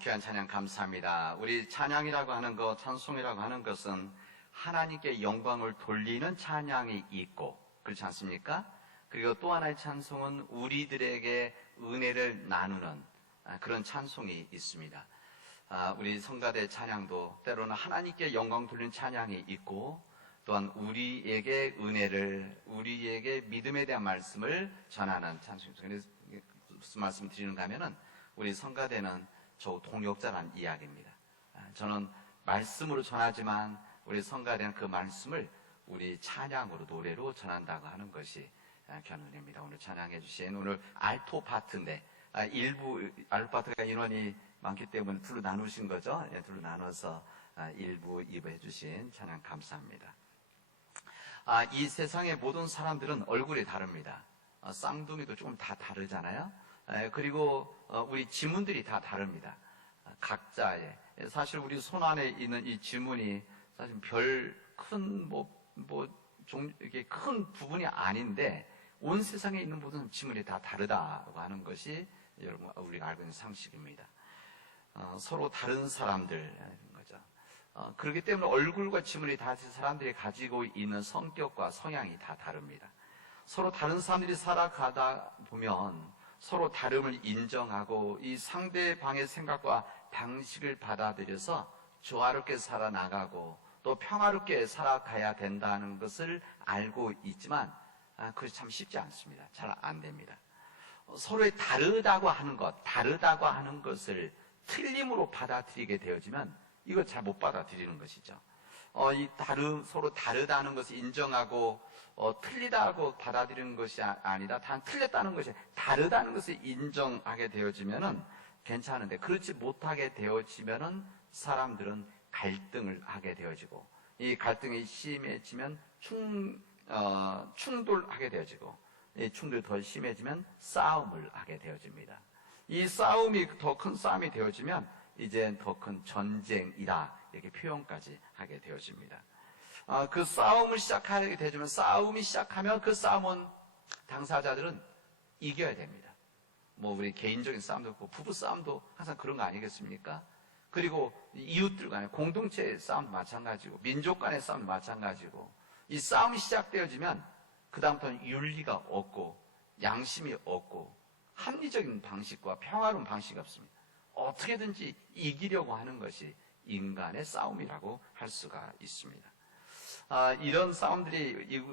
귀한 찬양 감사합니다. 우리 찬양이라고 하는 것, 찬송이라고 하는 것은 하나님께 영광을 돌리는 찬양이 있고, 그렇지 않습니까? 그리고 또 하나의 찬송은 우리들에게 은혜를 나누는 그런 찬송이 있습니다. 우리 성가대 찬양도 때로는 하나님께 영광 돌리는 찬양이 있고, 또한 우리에게 은혜를, 우리에게 믿음에 대한 말씀을 전하는 찬송입니다. 무슨 말씀 드리는가 하면은 우리 성가대는 저 동역자란 이야기입니다. 저는 말씀으로 전하지만 우리 성가대는 그 말씀을 우리 찬양으로, 노래로 전한다고 하는 것이 견은입니다. 오늘 찬양해 주신 오늘 알토 파트인데, 일부 알토 파트가 인원이 많기 때문에 둘로 나누신 거죠. 둘로 나눠서 1부, 2부 해주신 찬양 감사합니다. 이 세상의 모든 사람들은 얼굴이 다릅니다. 쌍둥이도 조금 다 다르잖아요. 그리고 우리 지문들이 다 다릅니다. 각자의, 사실 우리 손 안에 있는 이 지문이 사실 별 큰 이게 큰 부분이 아닌데, 온 세상에 있는 모든 지문이 다 다르다고 하는 것이 여러분 우리가 알고 있는 상식입니다. 서로 다른 사람들 거죠. 그렇기 때문에 얼굴과 지문이 다른 사람들이 가지고 있는 성격과 성향이 다 다릅니다. 서로 다른 사람들이 살아가다 보면 서로 다름을 인정하고 이 상대방의 생각과 방식을 받아들여서 조화롭게 살아나가고 또 평화롭게 살아가야 된다는 것을 알고 있지만 그것이 참 쉽지 않습니다. 잘 안 됩니다. 서로의 다르다고 하는 것을 틀림으로 받아들이게 되어지면 이걸 잘 못 받아들이는 것이죠. 서로 다르다는 것을 인정하고 틀리다고 받아들이는 것이 아니다. 단 틀렸다는 것이 다르다는 것을 인정하게 되어지면은 괜찮은데, 그렇지 못하게 되어지면은 사람들은 갈등을 하게 되어지고, 이 갈등이 심해지면 충돌하게 되어지고, 이 충돌이 더 심해지면 싸움을 하게 되어집니다. 이 싸움이 더 큰 싸움이 되어지면 이제 더 큰 전쟁이다, 이렇게 표현까지 하게 되어집니다. 그 싸움을 시작하게 되지만, 싸움이 시작하면 그 싸움은 당사자들은 이겨야 됩니다. 우리 개인적인 싸움도 있고 부부 싸움도 항상 그런 거 아니겠습니까? 그리고 이웃들 간의 공동체의 싸움도 마찬가지고, 민족 간의 싸움도 마찬가지고, 이 싸움이 시작되어지면 그 다음부터는 윤리가 없고 양심이 없고 합리적인 방식과 평화로운 방식이 없습니다. 어떻게든지 이기려고 하는 것이 인간의 싸움이라고 할 수가 있습니다. 이런 싸움들이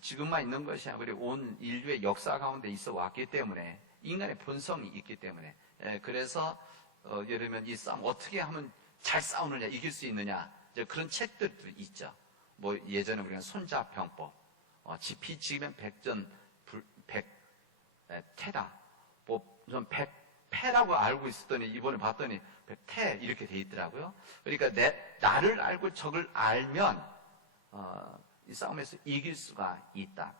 지금만 있는 것이 아니라 온 인류의 역사 가운데 있어 왔기 때문에, 인간의 본성이 있기 때문에, 그래서 예를 들면 이 싸움 어떻게 하면 잘 싸우느냐, 이길 수 있느냐, 그런 책들도 있죠. 예전에 우리가 손자병법, 지피지기면 백태다, 전 백패라고 알고 있었더니 이번에 봤더니 백태 이렇게 돼 있더라고요. 그러니까 나를 알고 적을 알면 이 싸움에서 이길 수가 있다.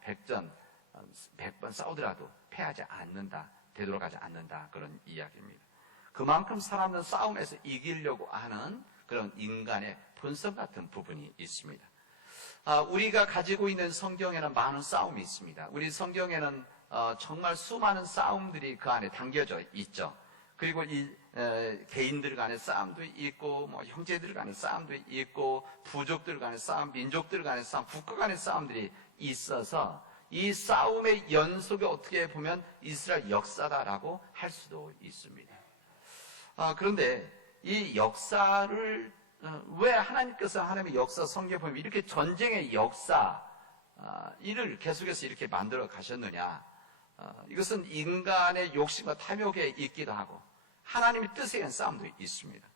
100번 싸우더라도 패하지 않는다, 되돌아가지 않는다, 그런 이야기입니다. 그만큼 사람은 싸움에서 이기려고 하는 그런 인간의 본성 같은 부분이 있습니다. 우리가 가지고 있는 성경에는 많은 싸움이 있습니다. 우리 성경에는 정말 수많은 싸움들이 그 안에 담겨져 있죠. 그리고 이 개인들 간의 싸움도 있고, 형제들 간의 싸움도 있고, 부족들 간의 싸움, 민족들 간의 싸움, 국가 간의 싸움들이 있어서 이 싸움의 연속이 어떻게 보면 이스라엘 역사다라고 할 수도 있습니다. 그런데 이 역사를 왜 하나님께서 하나님의 역사 성경에 보면 이렇게 전쟁의 역사 이를 계속해서 이렇게 만들어 가셨느냐? 이것은 인간의 욕심과 탐욕에 있기도 하고 하나님의 뜻에 의한 싸움도 있습니다.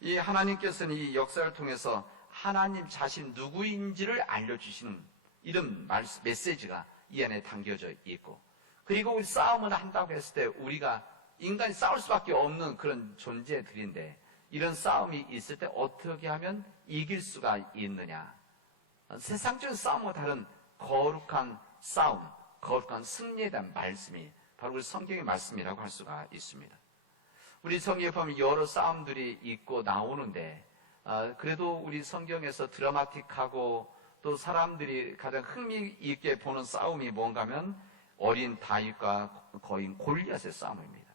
이 하나님께서는 이 역사를 통해서 하나님 자신 누구인지를 알려주시는 이런 메시지가 이 안에 담겨져 있고, 그리고 우리 싸움을 한다고 했을 때 우리가 인간이 싸울 수밖에 없는 그런 존재들인데, 이런 싸움이 있을 때 어떻게 하면 이길 수가 있느냐? 세상적인 싸움과 다른 거룩한 싸움, 거룩한 승리에 대한 말씀이 바로 우리 성경의 말씀이라고 할 수가 있습니다. 우리 성경에 보면 여러 싸움들이 있고 나오는데, 그래도 우리 성경에서 드라마틱하고 또 사람들이 가장 흥미있게 보는 싸움이 뭔가 하면 어린 다윗과 거인 골리앗의 싸움입니다.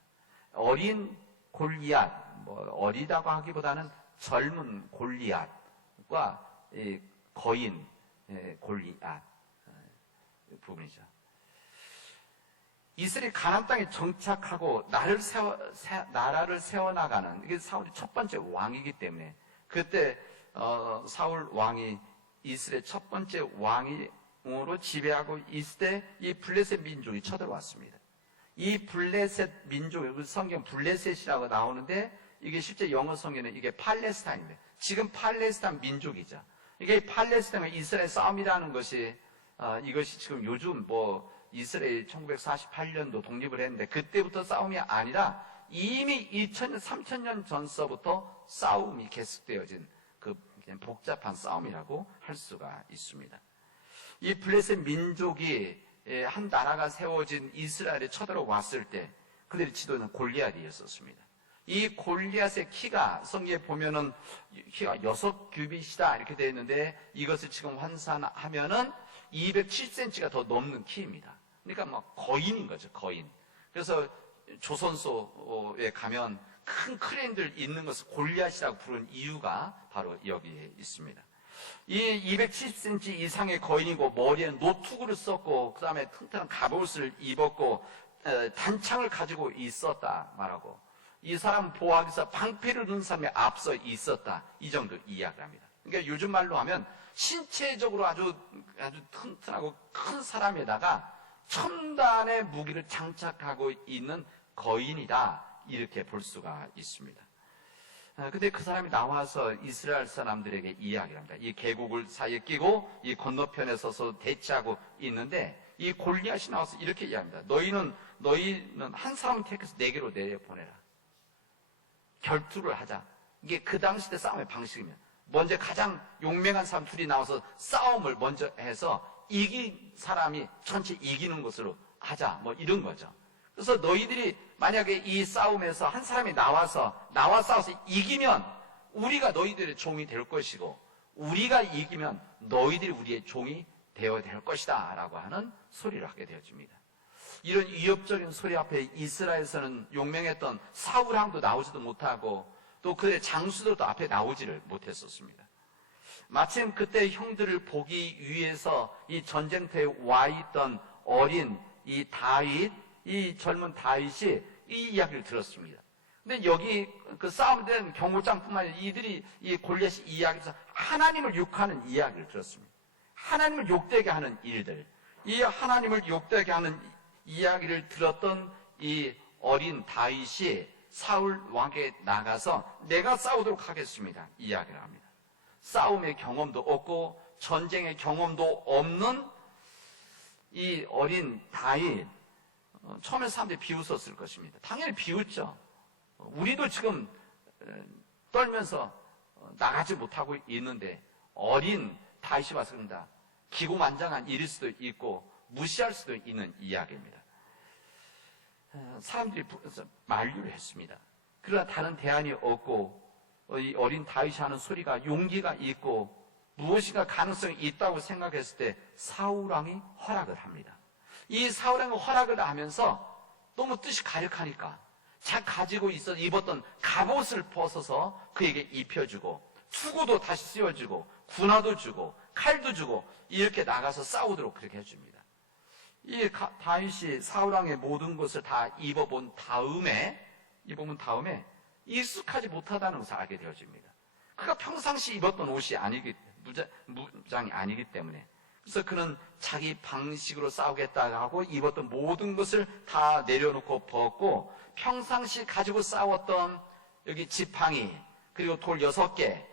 어린 골리앗, 어리다고 하기보다는 젊은 골리앗과 이 거인 골리앗 부분이죠. 이스라엘이 가나안 땅에 정착하고 나라를 세워나가는, 이게 사울이 첫 번째 왕이기 때문에, 그때 사울 왕이 이스라엘 첫 번째 왕으로 지배하고 있을 때 이 블레셋 민족이 쳐들어왔습니다. 이 블레셋 민족, 성경 블레셋이라고 나오는데 이게 실제 영어 성경에는 이게 팔레스타인입니다. 지금 팔레스타인 민족이죠. 이게 팔레스타인과 이스라엘 싸움이라는 것이 이것이 지금 요즘 이스라엘 1948년도 독립을 했는데 그때부터 싸움이 아니라 이미 2000년, 3000년 전서부터 싸움이 계속되어진 그 그냥 복잡한 싸움이라고 할 수가 있습니다. 이 블레셋 민족이 한 나라가 세워진 이스라엘에 쳐들어왔을 때 그들의 지도는 골리앗이었습니다. 이 골리앗의 키가 성경에 보면은 키가 6규빗이다 이렇게 되어 있는데 이것을 지금 환산하면은 270cm가 더 넘는 키입니다. 그러니까 거인인 거죠, 거인. 그래서 조선소에 가면 큰 크레인들 있는 것을 골리앗이라고 부르는 이유가 바로 여기에 있습니다. 이 270cm 이상의 거인이고 머리에는 노투구를 썼고 그 다음에 튼튼한 갑옷을 입었고 단창을 가지고 있었다 말하고 이 사람 보호하기 위해서 방패를 든 사람이 앞서 있었다, 이 정도 이야기를 합니다. 그러니까 요즘 말로 하면 신체적으로 아주 튼튼하고 큰 사람에다가 첨단의 무기를 장착하고 있는 거인이다, 이렇게 볼 수가 있습니다. 근데 그 사람이 나와서 이스라엘 사람들에게 이야기를 합니다. 이 계곡을 사이에 끼고 이 건너편에 서서 대치하고 있는데 이 골리앗이 나와서 이렇게 이야기합니다. 너희는 한 사람을 택해서 내게로 내려보내라. 결투를 하자. 이게 그 당시 때 싸움의 방식이면 먼저 가장 용맹한 사람 둘이 나와서 싸움을 먼저 해서 이긴 사람이 전체 이기는 것으로 하자, 이런 거죠. 그래서 너희들이 만약에 이 싸움에서 한 사람이 나와 싸워서 이기면 우리가 너희들의 종이 될 것이고 우리가 이기면 너희들이 우리의 종이 되어야 될 것이다 라고 하는 소리를 하게 되어집니다. 이런 위협적인 소리 앞에 이스라엘에서는 용맹했던 사울왕도 나오지도 못하고 또 그의 장수들도 앞에 나오지를 못했었습니다. 마침 그때 형들을 보기 위해서 이 전쟁터에 와 있던 어린 이 다윗, 이 젊은 다윗이 이 이야기를 들었습니다. 근데 여기 그 싸움된 경호장뿐만 아니라 이들이 이 골리앗이 이야기에서 하나님을 욕하는 이야기를 들었습니다. 하나님을 욕되게 하는 일들, 이 하나님을 욕되게 하는 이야기를 들었던 이 어린 다윗이 사울 왕에게 나가서 내가 싸우도록 하겠습니다, 이야기를 합니다. 싸움의 경험도 없고 전쟁의 경험도 없는 이 어린 다윗, 처음에 사람들이 비웃었을 것입니다. 당연히 비웃죠. 우리도 지금 떨면서 나가지 못하고 있는데 어린 다윗이 와서 그런다. 기고만장한 일일 수도 있고 무시할 수도 있는 이야기입니다. 사람들이 만류를 했습니다. 그러나 다른 대안이 없고 이 어린 다윗이 하는 소리가 용기가 있고 무엇인가 가능성이 있다고 생각했을 때 사울왕이 허락을 합니다. 이 사울왕이 허락을 하면서 너무 뜻이 가력하니까 자기가 가지고 입었던 갑옷을 벗어서 그에게 입혀주고 투구도 다시 씌워주고 군화도 주고 칼도 주고 이렇게 나가서 싸우도록 그렇게 해줍니다. 이 다윗이 사울왕의 모든 것을 다 입어본 다음에 익숙하지 못하다는 것을 알게 되어집니다. 그가 평상시 입었던 옷이 무장이 아니기 때문에. 그래서 그는 자기 방식으로 싸우겠다고 하고 입었던 모든 것을 다 내려놓고 벗고 평상시 가지고 싸웠던 여기 지팡이 그리고 돌 6개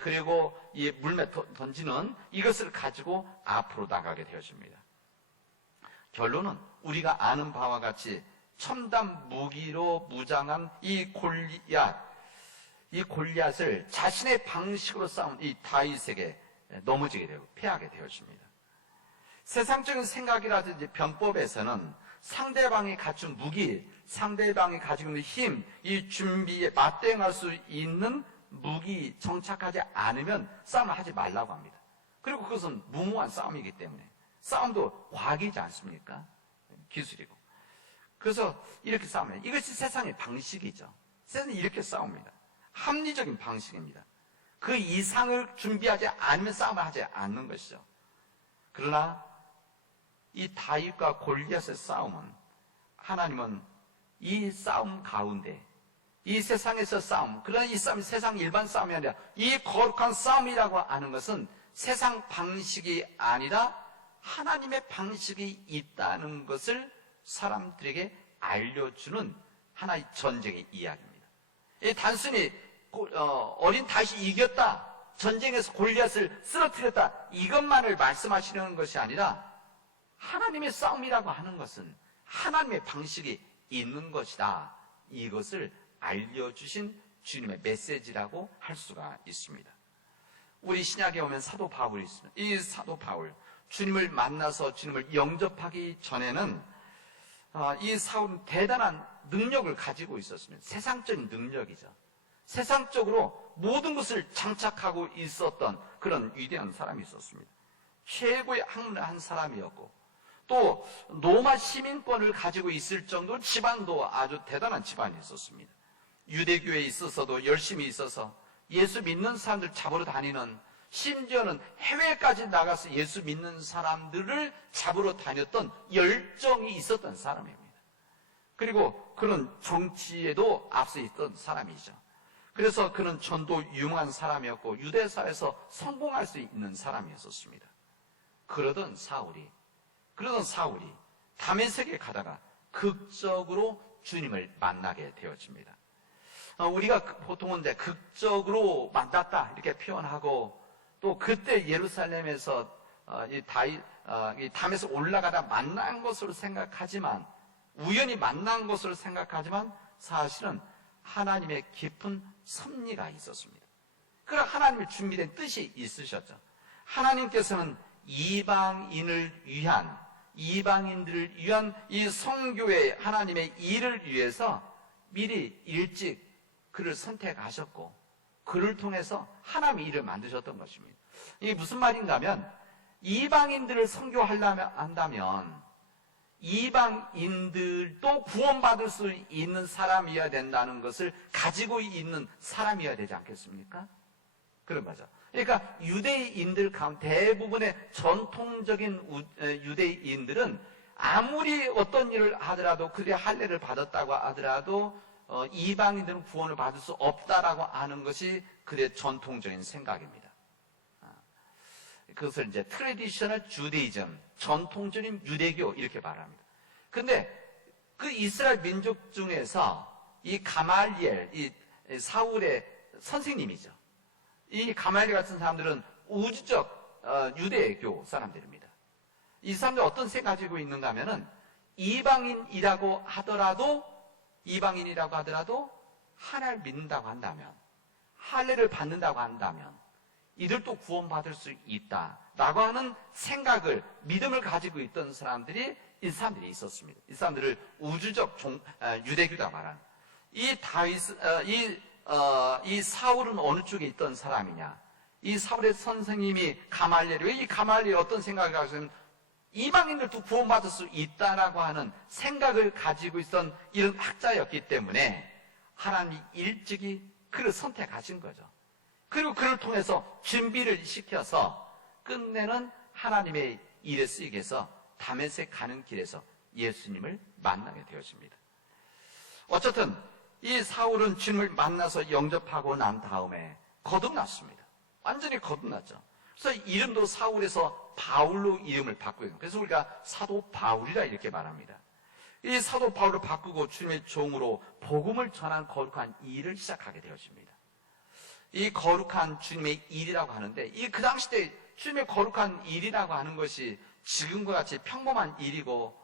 그리고 이 물매 던지는 이것을 가지고 앞으로 나가게 되어집니다. 결론은 우리가 아는 바와 같이 첨단 무기로 무장한 이 골리앗을 자신의 방식으로 싸운 이 다윗에게 넘어지게 되고 패하게 되었습니다. 세상적인 생각이라든지 변법에서는 상대방이 갖춘 무기, 상대방이 가지고 있는 힘, 이 준비에 맞대응할 수 있는 무기 정착하지 않으면 싸움을 하지 말라고 합니다. 그리고 그것은 무모한 싸움이기 때문에 싸움도 과학이지 않습니까? 기술이고. 그래서 이렇게 싸우면 이것이 세상의 방식이죠. 세상은 이렇게 싸웁니다. 합리적인 방식입니다. 그 이상을 준비하지 않으면 싸움을 하지 않는 것이죠. 그러나 이 다윗과 골리앗의 싸움은, 하나님은 이 싸움 가운데, 이 세상에서 싸움, 그러나 이 싸움이 세상 일반 싸움이 아니라 이 거룩한 싸움이라고 하는 것은 세상 방식이 아니라 하나님의 방식이 있다는 것을 사람들에게 알려주는 하나의 전쟁의 이야기입니다. 단순히 어린 다윗이 이겼다, 전쟁에서 골리앗을 쓰러뜨렸다, 이것만을 말씀하시는 것이 아니라 하나님의 싸움이라고 하는 것은 하나님의 방식이 있는 것이다, 이것을 알려주신 주님의 메시지라고 할 수가 있습니다. 우리 신약에 오면 사도 바울이 있습니다. 이 사도 바울, 주님을 만나서 주님을 영접하기 전에는 이 사울은 대단한 능력을 가지고 있었습니다. 세상적인 능력이죠. 세상적으로 모든 것을 장착하고 있었던 그런 위대한 사람이 있었습니다. 최고의 학문의 한 사람이었고, 또 로마 시민권을 가지고 있을 정도로 집안도 아주 대단한 집안이 있었습니다. 유대교에 있어서도 열심히 있어서 예수 믿는 사람들 잡으러 다니는, 심지어는 해외까지 나가서 예수 믿는 사람들을 잡으러 다녔던 열정이 있었던 사람입니다. 그리고 그는 정치에도 앞서 있던 사람이죠. 그래서 그는 전도 유명한 사람이었고 유대사에서 성공할 수 있는 사람이었습니다. 그러던 사울이 다메섹에 가다가 극적으로 주님을 만나게 되어집니다. 우리가 보통은 이제 극적으로 만났다 이렇게 표현하고, 또 그때 예루살렘에서 이 담에서 올라가다 만난 것으로 생각하지만, 우연히 만난 것으로 생각하지만 사실은 하나님의 깊은 섭리가 있었습니다. 그러나 하나님의 준비된 뜻이 있으셨죠. 하나님께서는 이방인들을 위한 이 성교의 하나님의 일을 위해서 미리 일찍 그를 선택하셨고, 그를 통해서 하나님의 일을 만드셨던 것입니다. 이게 무슨 말인가 하면, 이방인들을 선교하려면 한다면 이방인들도 구원받을 수 있는 사람이어야 된다는 것을 가지고 있는 사람이어야 되지 않겠습니까? 그런 거죠. 그러니까 유대인들 가운데 대부분의 전통적인 유대인들은 아무리 어떤 일을 하더라도, 그들의 할례를 받았다고 하더라도 이방인들은 구원을 받을 수 없다라고 하는 것이 그들의 전통적인 생각입니다. 그것을 이제 트래디셔널 주데이즘, 전통적인 유대교 이렇게 말합니다. 근데 그 이스라엘 민족 중에서 이 가말리엘, 이 사울의 선생님이죠. 이 가말리엘 같은 사람들은 우주적 유대교 사람들입니다. 이 사람들 어떤 생각 가지고 있는가 하면은, 이방인이라고 하더라도 하나님을 믿는다고 한다면, 할례를 받는다고 한다면 이들도 구원받을 수 있다라고 하는 생각을, 믿음을 가지고 있던 사람들이 있었습니다. 이 사람들을 우주적 유대교다 말하는. 이 사울은 어느 쪽에 있던 사람이냐? 이 사울의 선생님이 가말리엘, 왜 이 가말리엘이 어떤 생각을 가지고 있는, 이방인들도 구원받을 수 있다라고 하는 생각을 가지고 있던 이런 학자였기 때문에 하나님이 일찍이 그를 선택하신 거죠. 그리고 그를 통해서 준비를 시켜서 끝내는 하나님의 일에 쓰이게 해서 다메섹 가는 길에서 예수님을 만나게 되었습니다. 어쨌든 이 사울은 주님을 만나서 영접하고 난 다음에 거듭났습니다. 완전히 거듭났죠. 그래서 이름도 사울에서 바울로 이름을 바꾸고, 그래서 우리가 사도 바울이라 이렇게 말합니다. 이 사도 바울을 바꾸고 주님의 종으로 복음을 전한 거룩한 일을 시작하게 되었습니다. 이 거룩한 주님의 일이라고 하는데, 그 당시 때 주님의 거룩한 일이라고 하는 것이 지금과 같이 평범한 일이고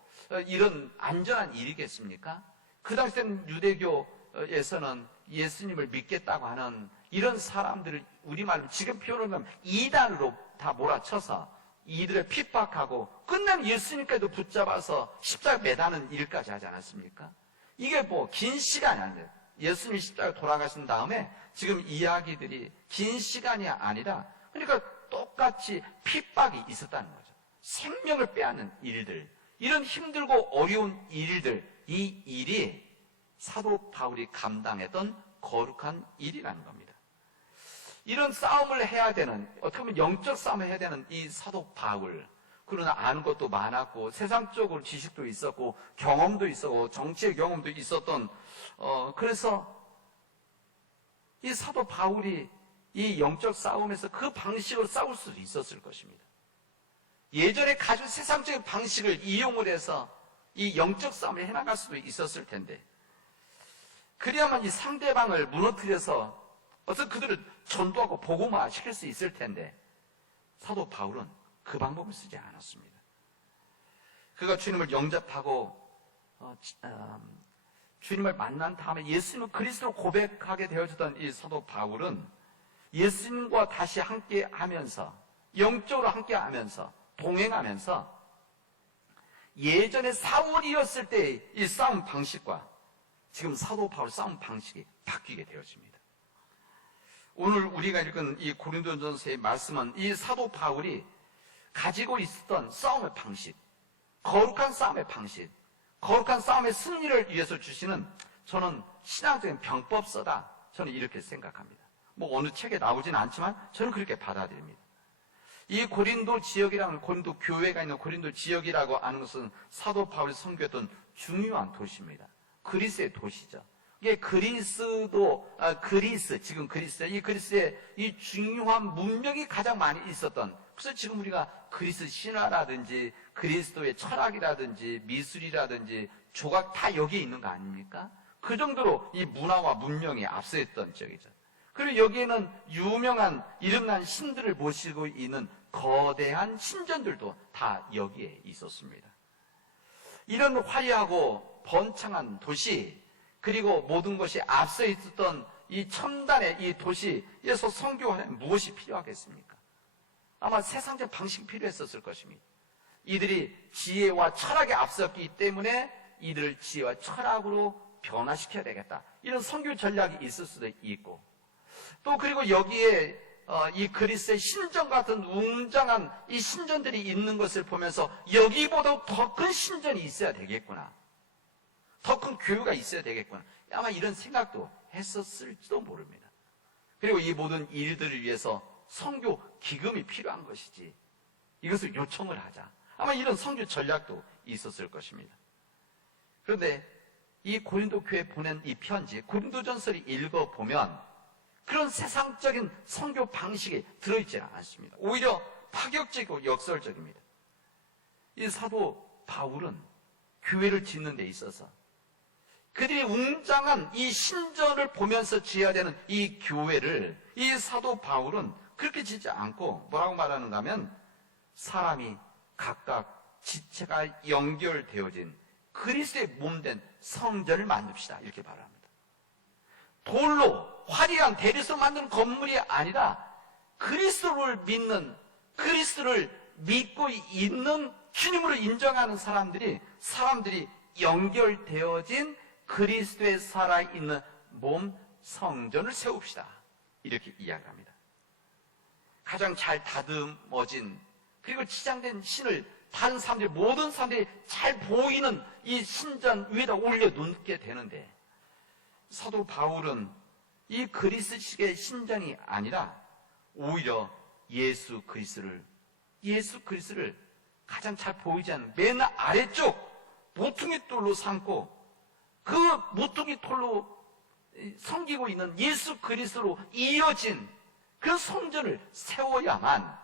이런 안전한 일이겠습니까? 그 당시 때는 유대교에서는 예수님을 믿겠다고 하는 이런 사람들을 우리말로 지금 표현하면 이단으로 다 몰아쳐서 이들을 핍박하고 끝내는 예수님께도 붙잡아서 십자가 매다는 일까지 하지 않았습니까? 이게 뭐 긴 시간이 아니에요. 예수님이 십자가 돌아가신 다음에 지금 이야기들이 긴 시간이 아니라, 그러니까 똑같이 핍박이 있었다는 거죠. 생명을 빼앗는 일들, 이런 힘들고 어려운 일들, 이 일이 사도 바울이 감당했던 거룩한 일이라는 겁니다. 이런 싸움을 해야 되는, 어떻게 보면 영적 싸움을 해야 되는 이 사도 바울, 그러나 아는 것도 많았고 세상적으로 지식도 있었고 경험도 있었고 정치의 경험도 있었던 그래서 이 사도 바울이 이 영적 싸움에서 그 방식으로 싸울 수도 있었을 것입니다. 예전에 가진 세상적인 방식을 이용을 해서 이 영적 싸움을 해나갈 수도 있었을 텐데, 그래야만 이 상대방을 무너뜨려서 어떤 그들을 전도하고 복음화 시킬 수 있을 텐데, 사도 바울은 그 방법을 쓰지 않았습니다. 그가 주님을 영접하고 주님을 만난 다음에 예수님을 그리스도로 고백하게 되어지던 이 사도 바울은 예수님과 다시 함께하면서, 영적으로 함께하면서, 동행하면서 예전에 사울이었을 때의 이 싸움 방식과 지금 사도 바울 싸움 방식이 바뀌게 되어집니다. 오늘 우리가 읽은 이 고린도전서의 말씀은 이 사도 바울이 가지고 있었던 싸움의 방식, 거룩한 싸움의 방식, 거룩한 싸움의 승리를 위해서 주시는, 저는 신앙적인 병법서다, 저는 이렇게 생각합니다. 뭐 어느 책에 나오진 않지만 저는 그렇게 받아들입니다. 이 고린도 지역이라는, 고린도 교회가 있는 고린도 지역이라고 하는 것은 사도 바울이 선교했던 중요한 도시입니다. 그리스의 도시죠. 이게 지금 그리스, 이 그리스의 이 중요한 문명이 가장 많이 있었던, 그래서 지금 우리가 그리스 신화라든지 그리스도의 철학이라든지 미술이라든지 조각 다 여기에 있는 거 아닙니까? 그 정도로 이 문화와 문명이 앞서 있던 지역이죠. 그리고 여기에는 유명한 이름난 신들을 모시고 있는 거대한 신전들도 다 여기에 있었습니다. 이런 화려하고 번창한 도시, 그리고 모든 것이 앞서 있었던 이 첨단의 이 도시에서 선교하려면 무엇이 필요하겠습니까? 아마 세상적 방식이 필요했었을 것입니다. 이들이 지혜와 철학에 앞섰기 때문에 이들을 지혜와 철학으로 변화시켜야 되겠다, 이런 선교 전략이 있을 수도 있고, 또 그리고 여기에 이 그리스의 신전 같은 웅장한 이 신전들이 있는 것을 보면서 여기보다 더 큰 신전이 있어야 되겠구나, 더 큰 교회가 있어야 되겠구나, 아마 이런 생각도 했었을지도 모릅니다. 그리고 이 모든 일들을 위해서 선교 기금이 필요한 것이지, 이것을 요청을 하자, 아마 이런 선교 전략도 있었을 것입니다. 그런데 이 고린도 교회에 보낸 이 편지, 고린도전서를 읽어보면 그런 세상적인 선교 방식이 들어있지는 않습니다. 오히려 파격적이고 역설적입니다. 이 사도 바울은 교회를 짓는 데 있어서 그들이 웅장한 이 신전을 보면서 지어야 되는 이 교회를 이 사도 바울은 그렇게 짓지 않고 뭐라고 말하는가 하면, 사람이 각각 지체가 연결되어진 그리스도의 몸된 성전을 만듭시다, 이렇게 말합니다. 돌로 화려한 대리석 만드는 건물이 아니라 그리스도를 믿는, 그리스도를 믿고 있는, 주님으로 인정하는 사람들이 연결되어진 그리스도에 살아있는 몸 성전을 세웁시다, 이렇게 이야기합니다. 가장 잘 다듬어진, 그리고 치장된 신을 다른 사람들이, 모든 사람들이 잘 보이는 이 신전 위에다 올려놓게 되는데, 사도 바울은 이 그리스식의 신전이 아니라 오히려 예수 그리스도를 가장 잘 보이지 않는 맨 아래쪽 모퉁이 돌로 삼고, 그 모퉁이 돌로 섬기고 있는 예수 그리스도로 이어진 그 성전을 세워야만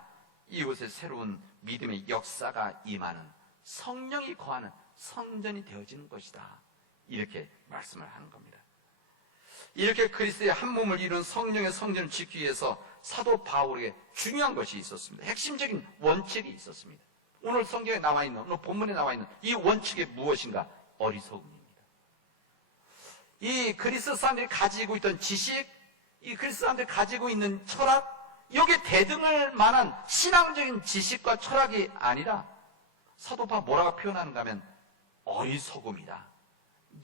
이곳에 새로운 믿음의 역사가 임하는, 성령이 거하는 성전이 되어지는 것이다, 이렇게 말씀을 하는 겁니다. 이렇게 그리스도의 한 몸을 이룬 성령의 성전을 짓기 위해서 사도 바울에게 중요한 것이 있었습니다. 핵심적인 원칙이 있었습니다. 오늘 성경에 나와 있는, 오늘 본문에 나와 있는 이 원칙이 무엇인가? 어리석음입니다. 이 그리스 사람들이 가지고 있던 지식, 이 그리스 사람들이 가지고 있는 철학, 여기에 대등할 만한 신앙적인 지식과 철학이 아니라 사도 바울 뭐라고 표현하는가 하면 어리석음이다,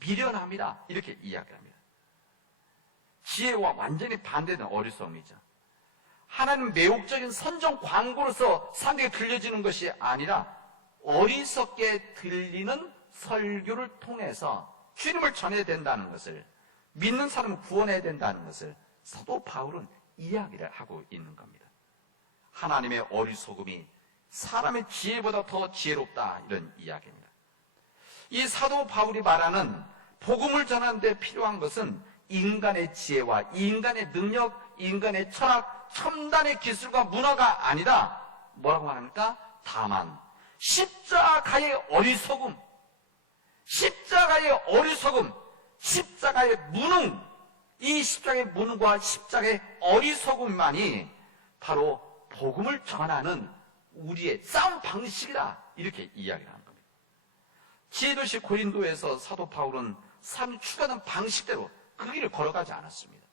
미련함이다, 이렇게 이야기합니다. 지혜와 완전히 반대된 어리석음이죠. 하나님 매혹적인 선전 광고로서 사람들에게 들려지는 것이 아니라 어리석게 들리는 설교를 통해서 주님을 전해야 된다는 것을, 믿는 사람을 구원해야 된다는 것을 사도 바울은 이야기를 하고 있는 겁니다. 하나님의 어리석음이 사람의 지혜보다 더 지혜롭다, 이런 이야기입니다. 이 사도 바울이 말하는 복음을 전하는 데 필요한 것은 인간의 지혜와 인간의 능력, 인간의 철학, 첨단의 기술과 문화가 아니라 뭐라고 말합니까? 다만 십자가의 어리석음, 십자가의 어리석음, 십자가의 무능, 이 십자가의 무능과 십자가의 어리석음만이 바로 복음을 전하는 우리의 싸움 방식이다, 이렇게 이야기를 하는 겁니다. 지혜도시 고린도에서 사도 바울은 사람이 추구하는 방식대로 그 길을 걸어가지 않았습니다.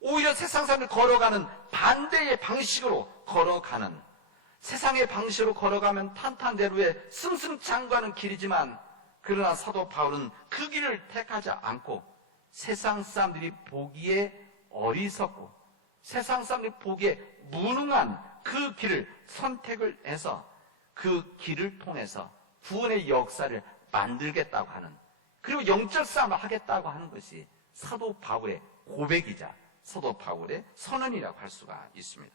오히려 세상 사람을 걸어가는 반대의 방식으로 걸어가는, 세상의 방식으로 걸어가면 탄탄대로의 승승장구하는 길이지만, 그러나 사도 바울은 그 길을 택하지 않고 세상 사람들이 보기에 어리석고 세상 사람들이 보기에 무능한 그 길을 선택을 해서 그 길을 통해서 구원의 역사를 만들겠다고 하는, 그리고 영적 싸움을 하겠다고 하는 것이 사도 바울의 고백이자 사도 바울의 선언이라고 할 수가 있습니다.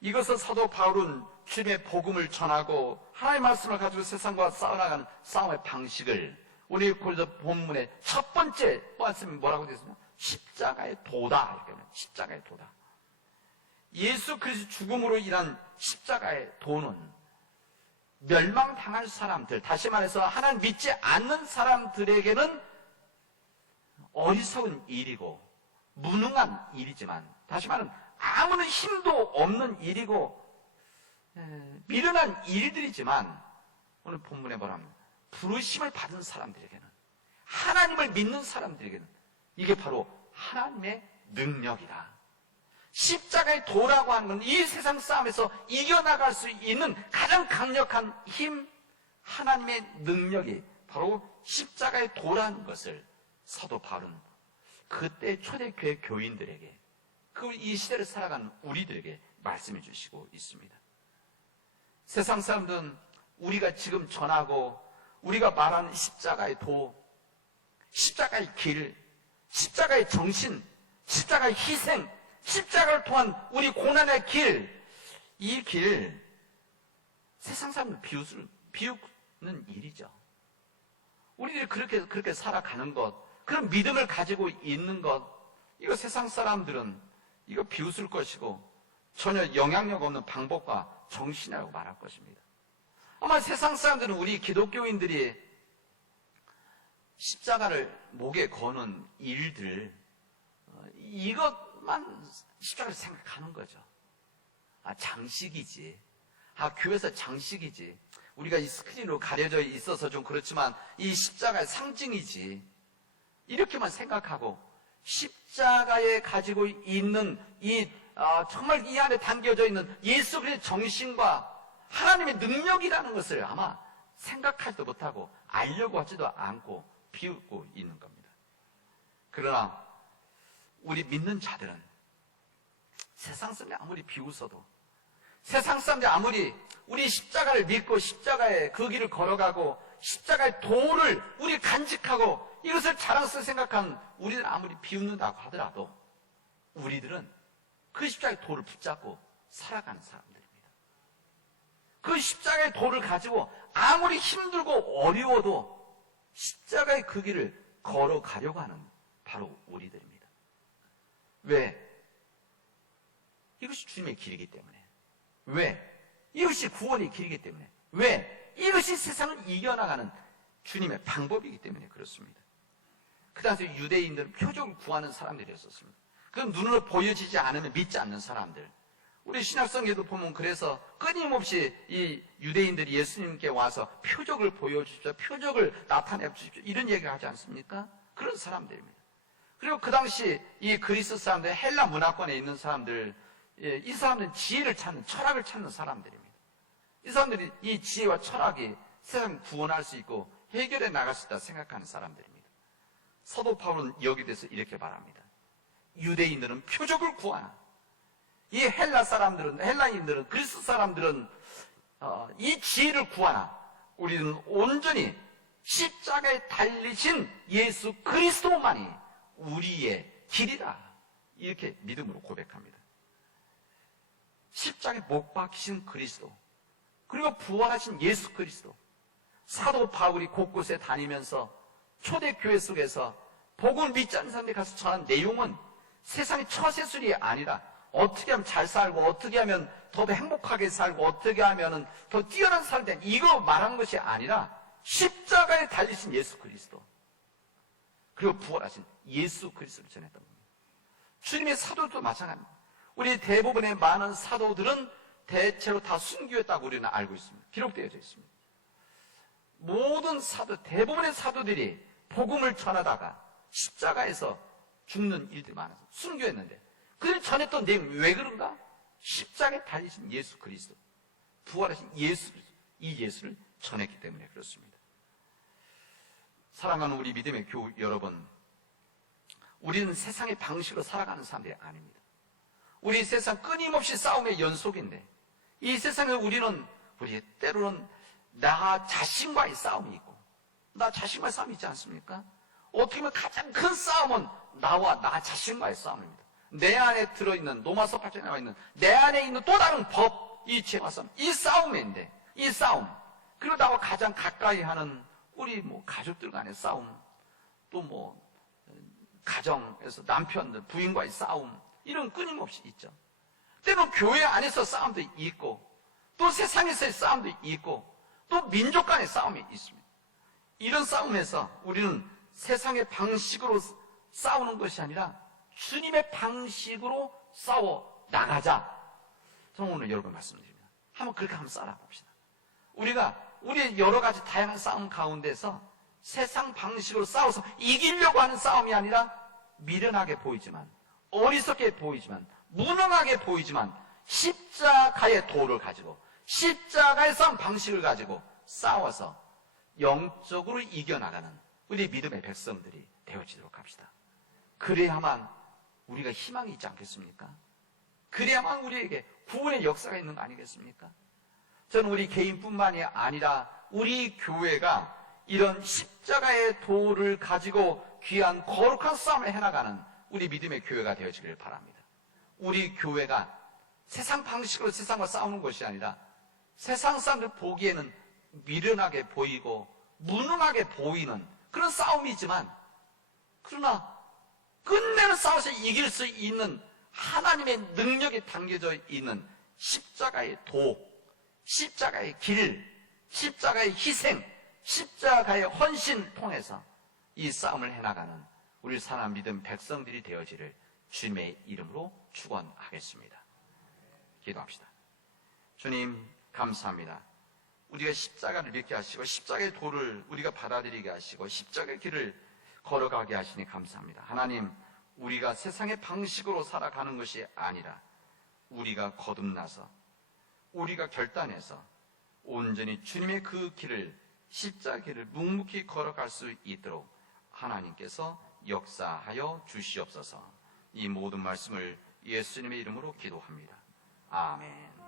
이것은 사도 바울은 주님의 복음을 전하고 하나님의 말씀을 가지고 세상과 싸워나가는 싸움의 방식을, 우리 고린도 본문의 첫 번째 말씀이 뭐라고 되어 있습니까? 십자가의 도다, 이렇게 하면 십자가의 도다. 예수 그리스도 죽음으로 인한 십자가의 도는 멸망당할 사람들, 다시 말해서 하나님 믿지 않는 사람들에게는 어리석은 일이고 무능한 일이지만, 다시 말하면 아무런 힘도 없는 일이고 미련한 일들이지만, 오늘 본문에 뭐랍니까? 부르심을 받은 사람들에게는, 하나님을 믿는 사람들에게는 이게 바로 하나님의 능력이다. 십자가의 도라고 하는 건 이 세상 싸움에서 이겨나갈 수 있는 가장 강력한 힘, 하나님의 능력이 바로 십자가의 도라는 것을 사도 바울은 그때 초대교회 교인들에게, 그 이 시대를 살아가는 우리들에게 말씀해 주시고 있습니다. 세상 사람들은 우리가 지금 전하고 우리가 말하는 십자가의 도, 십자가의 길, 십자가의 정신, 십자가의 희생, 십자가를 통한 우리 고난의 길, 이 길, 세상 사람들 비웃는 일이죠. 우리들이 그렇게 살아가는 것, 그런 믿음을 가지고 있는 것, 이거 세상 사람들은 이거 비웃을 것이고 전혀 영향력 없는 방법과 정신이라고 말할 것입니다. 아마 세상 사람들은 우리 기독교인들이 십자가를 목에 거는 일들, 이것만 십자가를 생각하는 거죠. 장식이지. 교회에서 장식이지. 우리가 이 스크린으로 가려져 있어서 좀 그렇지만 이 십자가의 상징이지. 이렇게만 생각하고 십자가에 가지고 있는 정말 이 안에 담겨져 있는 예수 그리스도의 정신과 하나님의 능력이라는 것을 아마 생각하지도 못하고 알려고 하지도 않고 비웃고 있는 겁니다. 그러나 우리 믿는 자들은 세상 사람들이 아무리 비웃어도, 세상 사람들이 아무리 우리 십자가를 믿고 십자가의 그 길을 걸어가고 십자가의 도를 우리 간직하고 이것을 자랑스럽게 생각하는 우리들 아무리 비웃는다고 하더라도 우리들은 그 십자가의 도를 붙잡고 살아가는 사람들입니다. 그 십자가의 도를 가지고 아무리 힘들고 어려워도 십자가의 그 길을 걸어가려고 하는 바로 우리들입니다. 왜? 이것이 주님의 길이기 때문에. 왜? 이것이 구원의 길이기 때문에. 왜? 이것이 세상을 이겨나가는 주님의 방법이기 때문에 그렇습니다. 그 당시 유대인들은 표적을 구하는 사람들이었었습니다. 그건 눈으로 보여지지 않으면 믿지 않는 사람들. 우리 신약성에도 보면 그래서 끊임없이 이 유대인들이 예수님께 와서 표적을 보여주십시오, 표적을 나타내 주십시오, 이런 얘기를 하지 않습니까? 그런 사람들입니다. 그리고 그 당시 이 그리스 사람들, 헬라 문화권에 있는 사람들, 이 사람들은 지혜를 찾는, 철학을 찾는 사람들입니다. 이 사람들이 이 지혜와 철학이 세상을 구원할 수 있고 해결해 나갈 수 있다 생각하는 사람들입니다. 사도 바울은 여기에 대해서 이렇게 말합니다. 유대인들은 표적을 구하나, 이 헬라 사람들은, 헬라인들은, 그리스 사람들은 이 지혜를 구하나, 우리는 온전히 십자가에 달리신 예수 그리스도만이 우리의 길이라. 이렇게 믿음으로 고백합니다. 십자가에 못 박히신 그리스도, 그리고 부활하신 예수 그리스도. 사도 바울이 곳곳에 다니면서 초대교회 속에서 복음을 믿지 않는 사람들이 가서 전한 내용은 세상의 처세술이 아니라 어떻게 하면 잘 살고, 어떻게 하면 더 행복하게 살고, 어떻게 하면 더 뛰어난 삶이 된, 이거 말한 것이 아니라 십자가에 달리신 예수 그리스도, 그리고 부활하신 예수 그리스도를 전했던 겁니다. 주님의 사도들도 마찬가지입니다. 우리 대부분의 많은 사도들은 대체로 다 순교했다고 우리는 알고 있습니다. 기록되어져 있습니다. 모든 사도, 대부분의 사도들이 복음을 전하다가 십자가에서 죽는 일들이 많아서 순교했는데, 그들이 전했던 내용 왜 그런가? 십자가에 달리신 예수 그리스도, 부활하신 예수 그리스도, 이 예수를 전했기 때문에 그렇습니다. 사랑하는 우리 믿음의 교우 여러분, 우리는 세상의 방식으로 살아가는 사람들이 아닙니다. 우리 세상 끊임없이 싸움의 연속인데, 이 세상에 우리 때로는 나 자신과의 싸움이 있고, 나 자신과의 싸움이 있지 않습니까? 어떻게 보면 가장 큰 싸움은 나와 나 자신과의 싸움입니다. 내 안에 들어있는, 로마서 8장에 나와 있는 내 안에 있는 또 다른 법, 이 죄와 싸움, 이 싸움인데, 이 싸움, 그리고 나와 가장 가까이 하는 우리 가족들 간의 싸움, 또 가정에서 남편들, 부인과의 싸움, 이런 끊임없이 있죠. 때로는 교회 안에서 싸움도 있고, 또 세상에서의 싸움도 있고, 또 민족 간의 싸움이 있습니다. 이런 싸움에서 우리는 세상의 방식으로 싸우는 것이 아니라 주님의 방식으로 싸워 나가자. 저는 오늘 여러분 말씀드립니다. 그렇게 한번 싸워봅시다. 우리의 여러 가지 다양한 싸움 가운데서 세상 방식으로 싸워서 이기려고 하는 싸움이 아니라 미련하게 보이지만, 어리석게 보이지만, 무능하게 보이지만 십자가의 도를 가지고, 십자가의 싸움 방식을 가지고 싸워서 영적으로 이겨나가는 우리 믿음의 백성들이 되어지도록 합시다. 그래야만 우리가 희망이 있지 않겠습니까? 그래야만 우리에게 구원의 역사가 있는 거 아니겠습니까? 저는 우리 개인뿐만이 아니라 우리 교회가 이런 십자가의 도를 가지고 귀한 거룩한 싸움을 해나가는 우리 믿음의 교회가 되어지기를 바랍니다. 우리 교회가 세상 방식으로 세상과 싸우는 것이 아니라 세상 사람들 보기에는 미련하게 보이고 무능하게 보이는 그런 싸움이지만, 그러나 끝내는 싸워서 이길 수 있는 하나님의 능력이 담겨져 있는 십자가의 도, 십자가의 길, 십자가의 희생, 십자가의 헌신 통해서 이 싸움을 해나가는 우리 사람 믿음 백성들이 되어지를 주님의 이름으로 축원하겠습니다. 기도합시다. 주님 감사합니다. 우리가 십자가를 믿게 하시고 십자가의 도를 우리가 받아들이게 하시고 십자가의 길을 걸어가게 하시니 감사합니다. 하나님, 우리가 세상의 방식으로 살아가는 것이 아니라 우리가 거듭나서, 우리가 결단해서 온전히 주님의 그 길을, 십자가 길을 묵묵히 걸어갈 수 있도록 하나님께서 역사하여 주시옵소서. 이 모든 말씀을 예수님의 이름으로 기도합니다. 아멘.